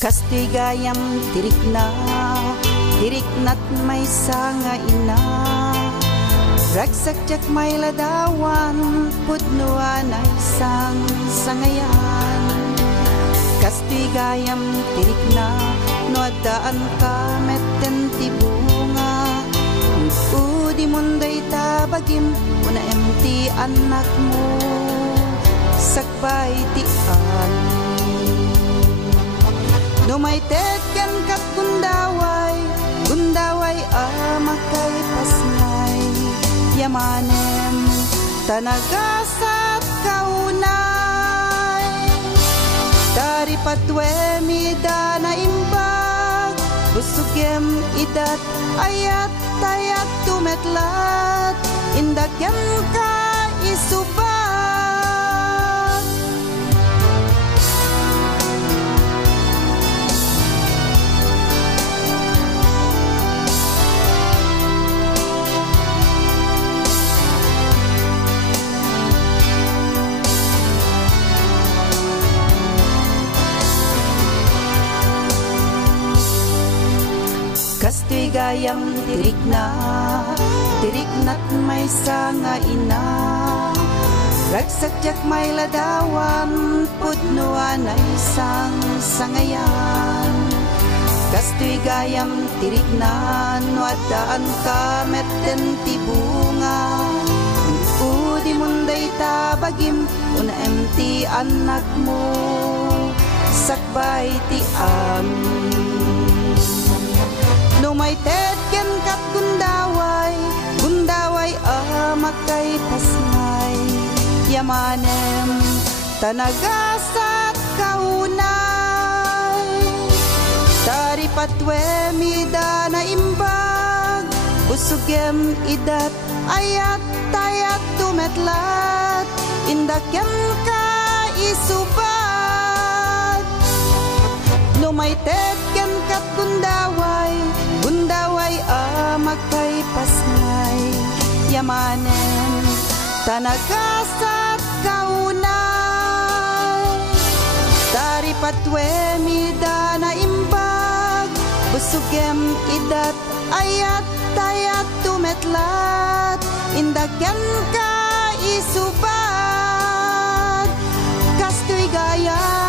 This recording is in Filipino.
Kastoy gayam tiriknat may sanga ina. Ragsak may ladawan, pudnuan ay sang sangayan. Kastoy gayam tirikna, no adaan ka metten tibunga. Udi munday tabagim, una emti anak mo, sakbay tian. Numaited kan kat gundaway amakay pasngay. Yamanem tanagasat kaunay. Dari patwe mida na imbag, busugem idat ayat tayat tumetlat. Indagem ka isubat. Kastoy gayam tiriknat may sanga ina. Ragsak may ladawan, pudnuan ay sang sangayan. Kastoy gayam tiriknan, wadaan ka metten tibunga. Udi munday tabagim, una emti anak mo, sakbay ti Numaited ken kat gundaway amakay pasngay. Yamanem tanagasat kaunay. Dari patwe mida na imbag, busugem idat ayat tayat tumetlat. Indagem ka isubat. Numaited ken kat gundaway amakay pasngay. Yamanen tanagasat kaunay. Dari patwe mida na imbag, busugem idat ayat tayat tumetlat. Indagem ka isubat. Kastoy gaya